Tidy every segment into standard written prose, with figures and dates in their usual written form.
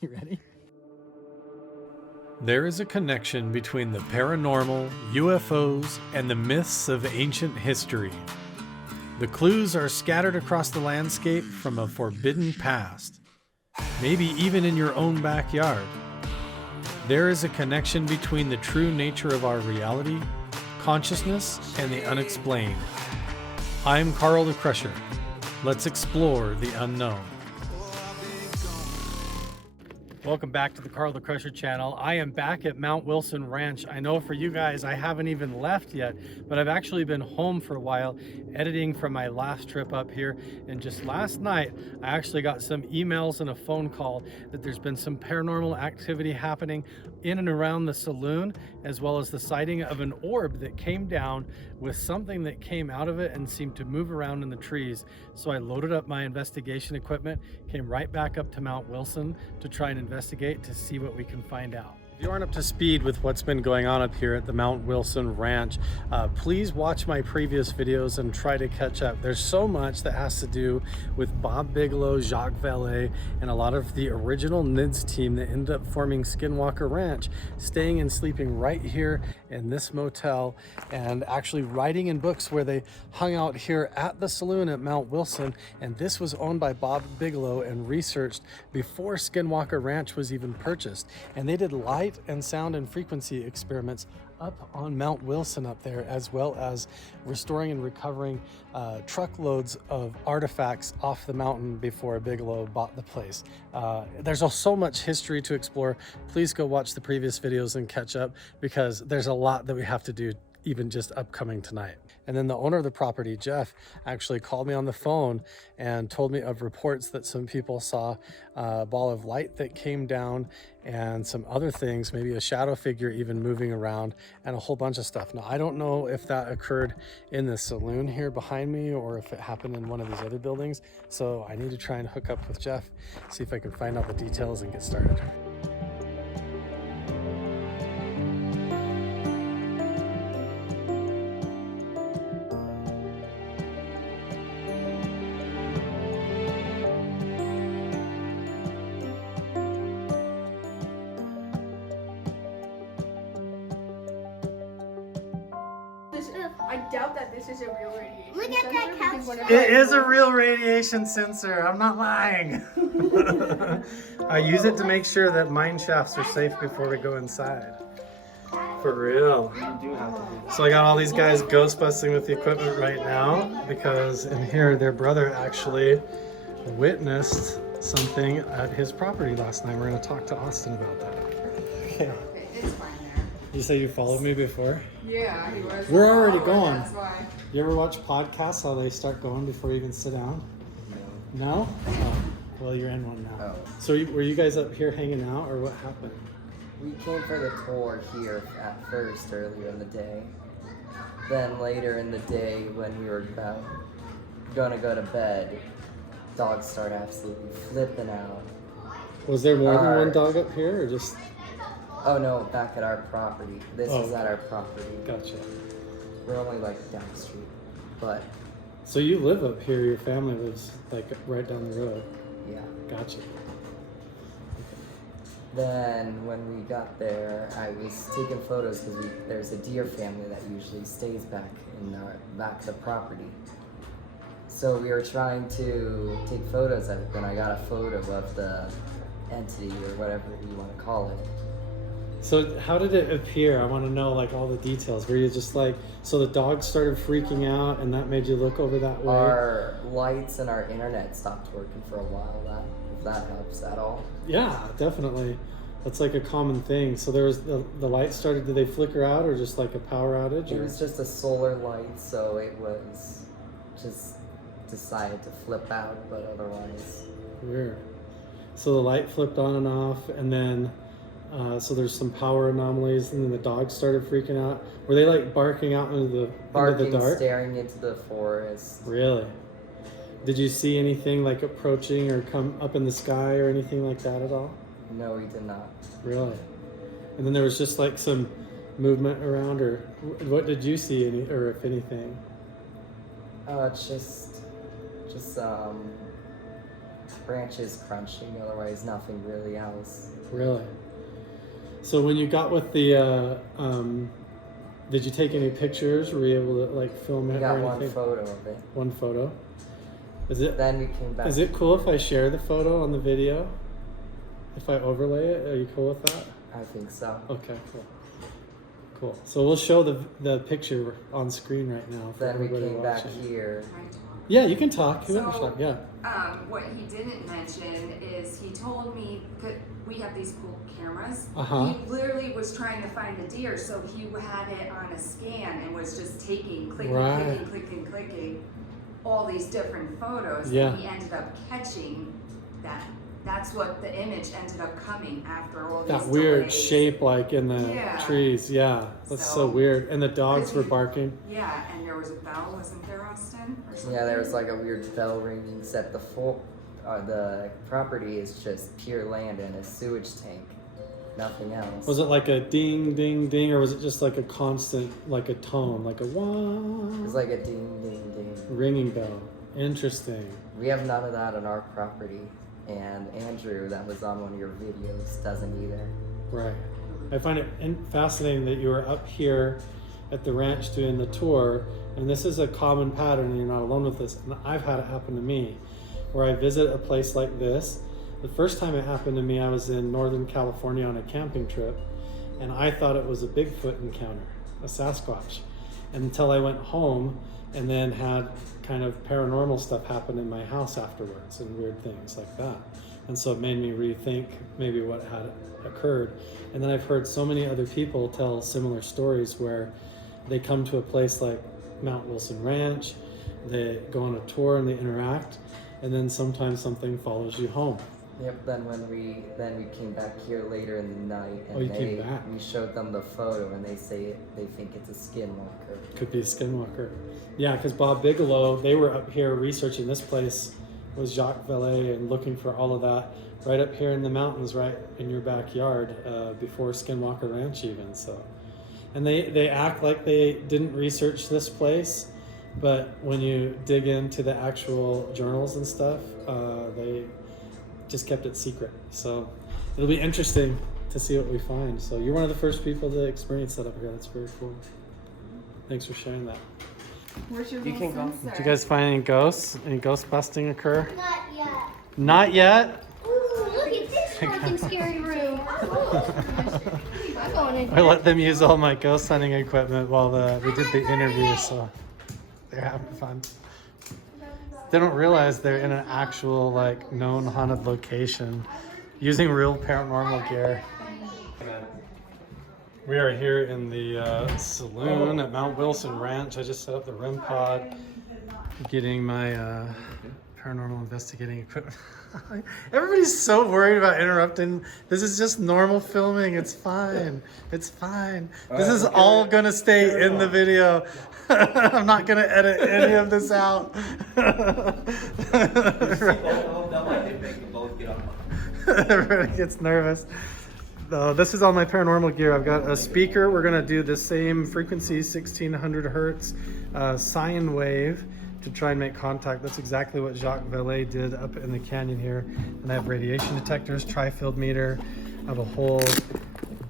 You ready? There is a connection between the paranormal, UFOs, and the myths of ancient history. The clues are scattered across the landscape from a forbidden past, maybe even in your own backyard. There is a connection between the true nature of our reality, consciousness, and the unexplained. I'm Carl the Crusher. Let's explore the unknown. Welcome back to the Carl the Crusher channel. I am back at Mount Wilson Ranch. I know for you guys, I haven't even left yet, but I've actually been home for a while editing from my last trip up here. And just last night, I actually got some emails and a phone call that there's been some paranormal activity happening in and around the saloon, as well as the sighting of an orb that came down with something that came out of it and seemed to move around in the trees. So I loaded up my investigation equipment, came right back up to Mount Wilson to try and investigate to see what we can find out. If you aren't up to speed with what's been going on up here at the Mount Wilson Ranch, please watch my previous videos and try to catch up. There's so much that has to do with Bob Bigelow, Jacques Vallée, and a lot of the original NIDS team that ended up forming Skinwalker Ranch, staying and sleeping right here in this motel and actually writing in books where they hung out here at the saloon at Mount Wilson. And this was owned by Bob Bigelow and researched before Skinwalker Ranch was even purchased. And they did live and sound and frequency experiments up on Mount Wilson up there, as well as restoring and recovering truckloads of artifacts off the mountain before Bigelow bought the place. There's so much history to explore. Please go watch the previous videos and catch up, because there's a lot that we have to do even just upcoming tonight. And then the owner of the property, Jeff, actually called me on the phone and told me of reports that some people saw a ball of light that came down and some other things, maybe a shadow figure even moving around, and a whole bunch of stuff. Now, I don't know if that occurred in the saloon here behind me or if it happened in one of these other buildings. So I need to try and hook up with Jeff, see if I can find out the details and get started. I doubt that this is a real radiation Look at that sensor. couch. It is a real radiation sensor. I'm not lying. I use it to make sure that mine shafts are safe before we go inside. For real. So I got all these guys ghost busting with the equipment right now, because in here their brother actually witnessed something at his property last night. We're going to talk to Austin about that. Okay. It's fine there. You say you followed me before? Yeah, he was. We're already gone. That's why. You ever watch podcasts how they start going before you even sit down? No? Oh, well, you're in one now. Oh. So were you guys up here hanging out, or what happened? We came for the tour here at first earlier in the day. Then later in the day, when we were about gonna go to bed, dogs started absolutely flipping out. Was there more than one dog up here, or just... Oh no, back at our property. This is at our property. Gotcha. We're only like down the street. But So you live up here, your family lives like right down the road. yeah. Gotcha. Then when we got there, I was taking photos because there's a deer family that usually stays back in our back of the property. So we were trying to take photos of it, and I got a photo of the entity, or whatever you want to call it. So how did it appear? I want to know like all the details. Were you just like, so the dog started freaking out and that made you look over that way? Our lights and our internet stopped working for a while, if that helps at all. Yeah, definitely. That's like a common thing. So there was the lights started, did they flicker out or just like a power outage? It Or? was just a solar light, so it was just decided to flip out, but otherwise. Weird. So the light flipped on and off, and then so there's some power anomalies, and then the dogs started freaking out. Were they like barking out into the dark? Staring into the forest. Really? Did you see anything like approaching or come up in the sky or anything like that at all? No, we did not. Really? And then there was just like some movement around, or what did you see, or if anything? Just branches crunching, otherwise nothing really else. Really? So when you got with the, did you take any pictures? Were you able to like film it We got or one anything? photo of it. One photo? Is it? Then we came back. Is it cool if I share the photo on the video? If I overlay it, are you cool with that? I think so. Okay, cool. Cool. So we'll show the picture on screen right now for Then we everybody came back watching. here. Yeah, you can talk. You can So, talk. Yeah. what he didn't mention is he told me we have these cool cameras. Uh-huh. He literally was trying to find the deer, so he had it on a scan and was just taking, clicking all these different photos. Yeah. And he ended up catching that. That's what the image ended up coming after all these That weird delays. shape like in the Yeah. trees. Yeah. That's so weird. And the dogs were barking. Yeah, and there was a bell, wasn't there, Austin? Or something? Yeah, there was like a weird bell ringing, except the property is just pure land and a sewage tank. Nothing else. Was it like a ding, ding, ding, or was it just like a constant, like a tone, like a wah? It was like a ding, ding, ding. Ringing bell. Interesting. We have none of that on our property. And Andrew, that was on one of your videos, doesn't either. Right. I find it fascinating that you were up here at the ranch doing the tour, and this is a common pattern, and you're not alone with this. And I've had it happen to me, where I visit a place like this. The first time it happened to me, I was in Northern California on a camping trip, and I thought it was a Bigfoot encounter, a Sasquatch, until I went home and then had kind of paranormal stuff happen in my house afterwards and weird things like that. And so it made me rethink maybe what had occurred. And then I've heard so many other people tell similar stories where they come to a place like Mount Wilson Ranch, they go on a tour and they interact, and then sometimes something follows you home. Yep, then we came back here later in the night and Oh, you came back? we showed them the photo and they say they think it's a skinwalker. Could be a skinwalker. Yeah, because Bob Bigelow, they were up here researching this place with Jacques Vallée and looking for all of that right up here in the mountains, right in your backyard, before Skinwalker Ranch even. So, and they act like they didn't research this place, but when you dig into the actual journals and stuff, they just kept it secret. So it'll be interesting to see what we find. So you're one of the first people to experience that up here. That's very cool. Thanks for sharing that. Where's your You can go. Did you guys find any ghosts? Any ghost busting occur? Not yet. Not yet? Ooh, look at this fucking scary room. I'm going in. I let them use all my ghost hunting equipment while we did the interview, so they're having fun. They don't realize they're in an actual, like, known haunted location using real paranormal gear. We are here in the saloon at Mount Wilson Ranch. I just set up the REM pod, getting my paranormal investigating equipment. Everybody's so worried about interrupting. This is just normal filming. It's fine. It's fine. This is all gonna stay in the video. I'm not gonna edit any of this out. Everybody gets nervous. This is all my paranormal gear. I've got a speaker. We're gonna do the same frequency, 1600 hertz, sine wave, to try and make contact. That's exactly what Jacques Vallée did up in the canyon here. And I have radiation detectors, tri-field meter. I have a whole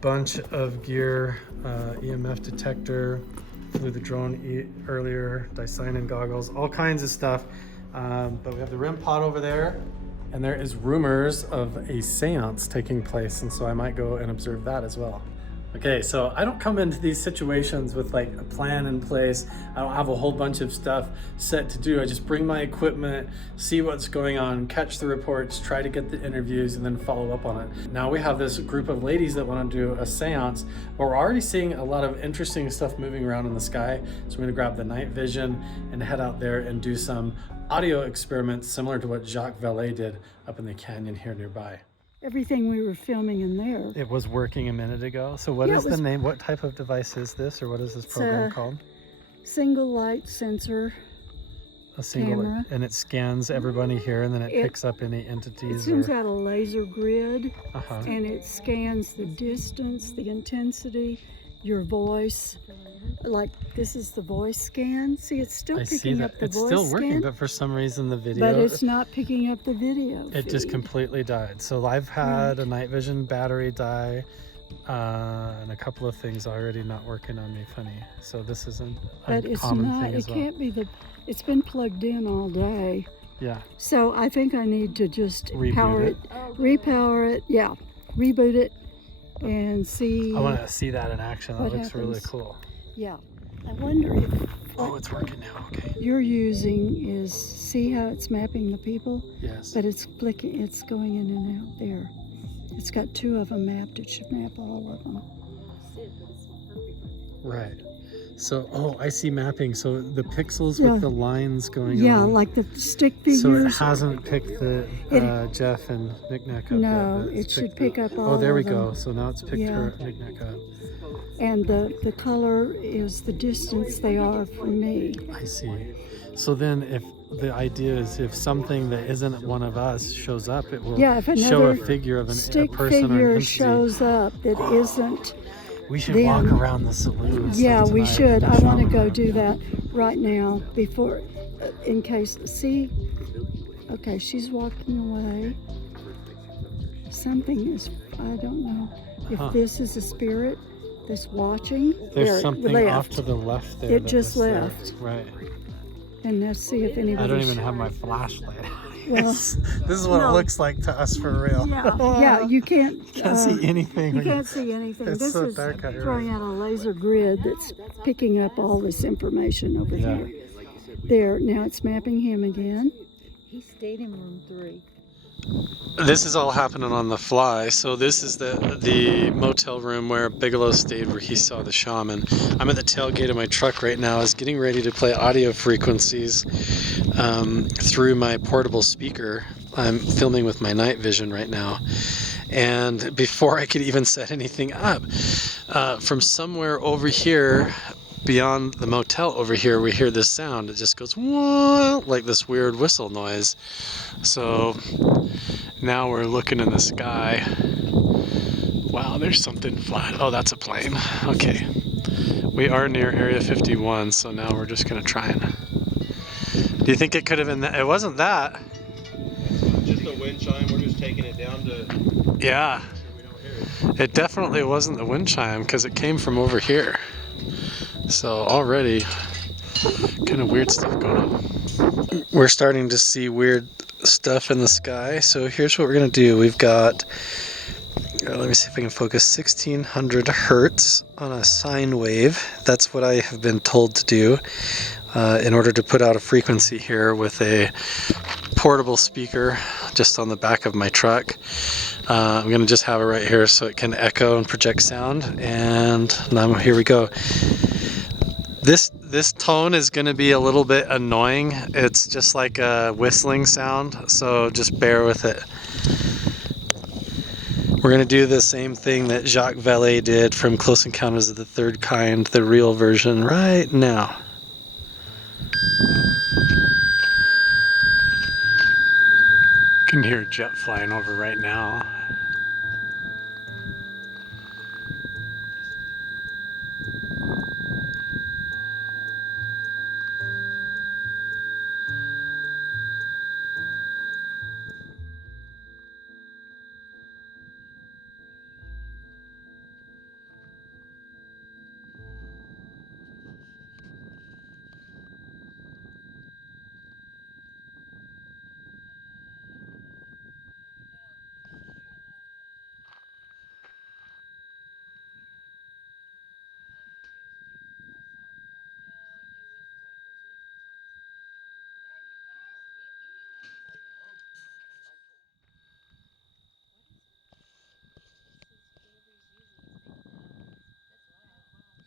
bunch of gear, EMF detector, flew the drone earlier, Dyson goggles, all kinds of stuff. But we have the REM pod over there, and there is rumors of a seance taking place, and so I might go and observe that as well. Okay, so I don't come into these situations with like a plan in place. I don't have a whole bunch of stuff set to do. I just bring my equipment, see what's going on, catch the reports, try to get the interviews, and then follow up on it. Now we have this group of ladies that want to do a seance, but we're already seeing a lot of interesting stuff moving around in the sky. So we're gonna grab the night vision and head out there and do some audio experiments similar to what Jacques Vallée did up in the canyon here nearby. Everything we were filming in there. It was working a minute ago. So what is the name? What type of device is this, or what is this program called? Single light sensor. A single, camera. and it scans everybody here, and then it picks up any It entities. sends Or, out a laser grid, uh-huh. and it scans the distance, the intensity, your voice, like this is the voice scan. See, it's still I see picking that up the it's voice still working, scan, but for some reason the but video, it's not picking up the video. it just feed. completely died. So I've had a night vision battery die, and a couple of things already not working on me funny. So this isn't a But it's common not. thing It as well. can't be the. It's been plugged in all day, Yeah, so I think I need to just Reboot power it. it, repower it. Yeah, reboot it, and see. I want to see that in action. That what looks really happens. cool. Yeah, I wonder if Oh, it's working now. Okay. you're using is see how it's mapping the people, Yes. but it's flicking. It's going in and out there. It's got 2 of them mapped. It should map all of them. Right. So, oh, I see mapping. So the pixels Yeah. with the lines going Yeah, on. like the stick figures. So it hasn't picked the It- Jeff and Knick-Knack up No, yet. But it's it should picked pick the- up all Oh, there we of them. go. So now it's picked Yeah. her Knick-Knack up. And the color is the distance they are from me. I see. So then if the idea is if something that isn't one of us shows up, it will Yeah, if show a another figure of a Stick person or an figure entity. shows up that isn't. We should then- walk around the saloon. and Yeah, stuff we tonight should. in the I want to shaman go room. do that right now before, in case. See, okay, she's walking away. Something is. I don't know if Huh. this is a spirit that's watching. There's There, something left. off to the left there. It that just was there. left. Right. And let's see if anybody. I don't even have my flashlight. Well, this is what no. it looks like to us for real. yeah, you can't. Can't see anything. You can't see anything. It's This so is dark out here. throwing out a laser grid that's picking up all this information over Yeah. here. There, now it's mapping him again. He stayed in room 3. This is all happening on the fly. So this is the motel room where Bigelow stayed, where he saw the shaman. I'm at the tailgate of my truck right now. I was getting ready to play audio frequencies through my portable speaker. I'm filming with my night vision right now. And before I could even set anything up, from somewhere over here, beyond the motel over here, we hear this sound. It just goes whoa, like this weird whistle noise. So now we're looking in the sky. Wow, there's something flying. Oh, that's a plane. Okay. We are near Area 51, so now we're just gonna try and. Do you think it could have been that? It wasn't that. Just a wind chime. We're just taking it down to. Yeah. We don't hear it. It definitely wasn't the wind chime because it came from over here. So already kind of weird stuff going on. We're starting to see weird stuff in the sky. So here's what we're going to do. We've got, let me see if I can focus, 1600 hertz on a sine wave. That's what I have been told to do in order to put out a frequency here with a portable speaker just on the back of my truck. I'm going to just have it right here so it can echo and project sound. And now here we go. This tone is going to be a little bit annoying. It's just like a whistling sound, so just bear with it. We're going to do the same thing that Jacques Vallée did from Close Encounters of the Third Kind, the real version, right now. You can hear a jet flying over right now.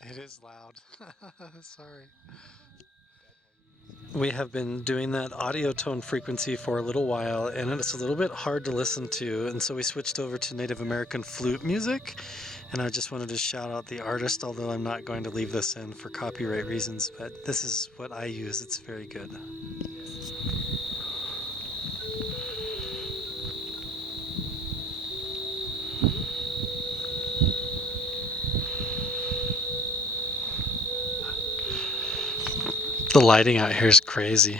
It is loud. Sorry. We have been doing that audio tone frequency for a little while, and it's a little bit hard to listen to, and so we switched over to Native American flute music. And I just wanted to shout out the artist, although I'm not going to leave this in for copyright reasons, but this is what I use. It's very good. The lighting out here is crazy.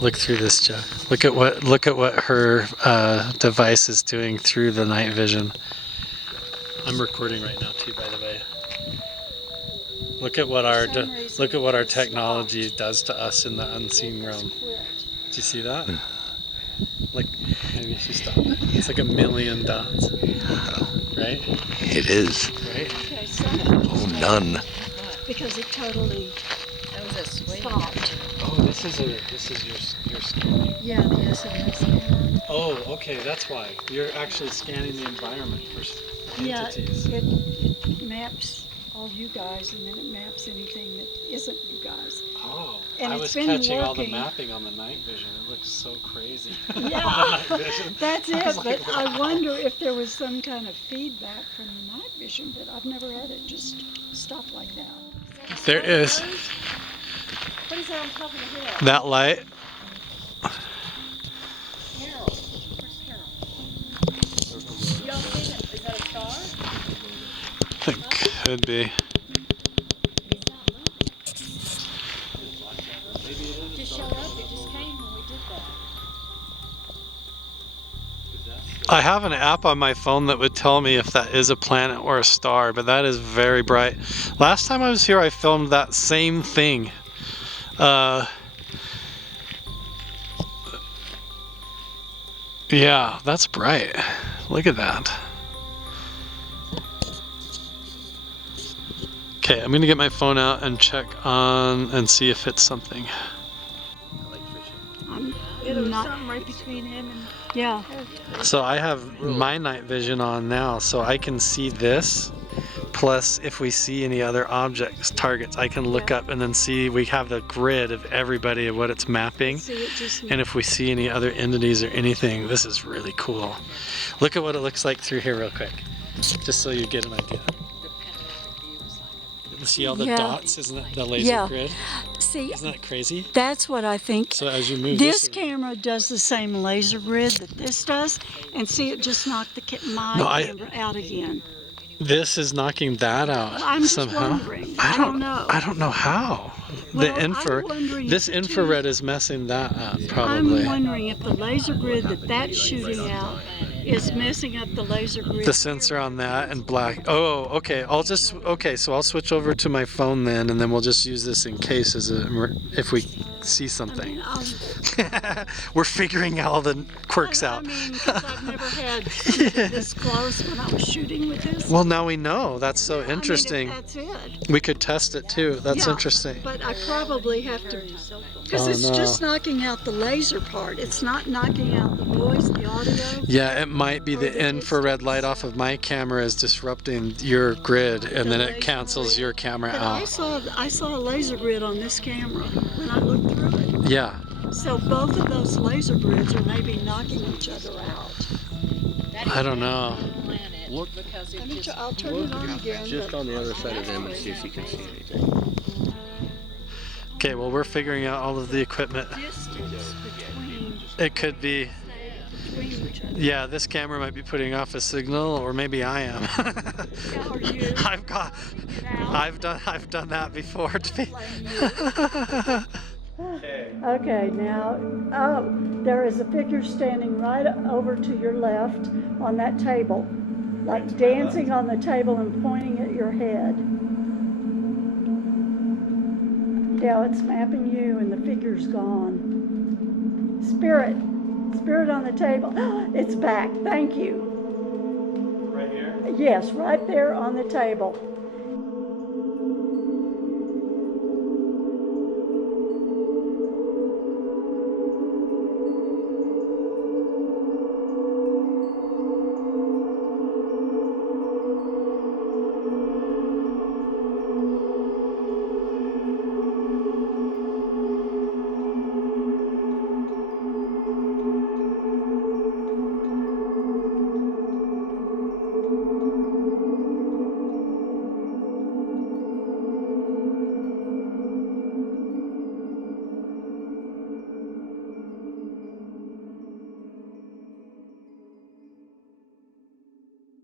Look through this, Jeff. Look at what her device is doing through the night vision. I'm recording right now too, by the way. Look at what our technology does to us in the unseen realm. Do you see that? Like, maybe she stopped. It's like a million dots, right? It is. Right? Okay, Oh, none. because it totally stopped. Oh, this is your scanning. Yeah, the SMS camera. Oh, okay, that's why you're actually scanning the environment for entities. Yeah, it maps all you guys, and then it maps anything that isn't you guys. Oh, And I it's was been catching all the working. mapping on the night vision. It looks so crazy. Yeah, The night vision. that's I it. was But like, I wow. wonder if there was some kind of feedback from the night vision, but I've never had it just stop like that. There is What is that on top of the hill? that light. Carol. Where's Carol? Y'all seen it? Is that a star? It could be. It just showed up. It just came when we did that. I have an app on my phone that would tell me if that is a planet or a star, but that is very bright. Last time I was here, I filmed that same thing. Yeah, that's bright. Look at that. Okay, I'm gonna get my phone out and check on and see if it's something. There was Not, something right between him and yeah. So I have my night vision on now, so I can see this. Plus, if we see any other objects, targets, I can look up and then see. We have the grid of everybody of what it's mapping. See, it just And if we see any other entities or anything, this is really cool. Look at what it looks like through here real quick, just so you get an idea. See all the Yeah. dots? Isn't it the laser grid? see, Isn't that crazy? that's what I think. So as you move This this camera does the same laser grid that this does, and see, it just knocked the my No, camera out again. this is knocking that out I'm just somehow. wondering. I don't know. I don't know how. Well, The I'm wondering if this the two- infrared is messing that up I'm probably. wondering if the laser grid that's shooting out is messing up the laser grid. The sensor on that and black. Oh, okay. So I'll switch over to my phone then, and then we'll just use this in case if we see something. We're figuring all the quirks out. I mean, 'cause I've never had something this close when I was shooting with this. Well, now we know. That's so I mean, if interesting. that's it. We could test it too. That's Yeah, interesting. But I probably have to, because Oh, it's no. just knocking out the laser part. It's not knocking out the voice, the audio. Yeah, it might be the infrared light off of my camera is disrupting your grid, and then it cancels your camera But I out. saw a laser grid on this camera when I looked through it. Yeah. So both of those laser grids are maybe knocking each other out. I don't know. Look, I'll turn it on again. just on the other side of them and see if you can see anything. Okay, well, we're figuring out all of the equipment. Distance between It could be, each other. yeah, this camera might be putting off a signal, or maybe I am. Or you. I've done that before. Okay, now, oh, there is a figure standing right over to your left on that table, like dancing on the table and pointing at your head. Yeah, it's mapping you and the figure's gone. Spirit on the table. It's back, thank you. Right here? Yes, right there on the table.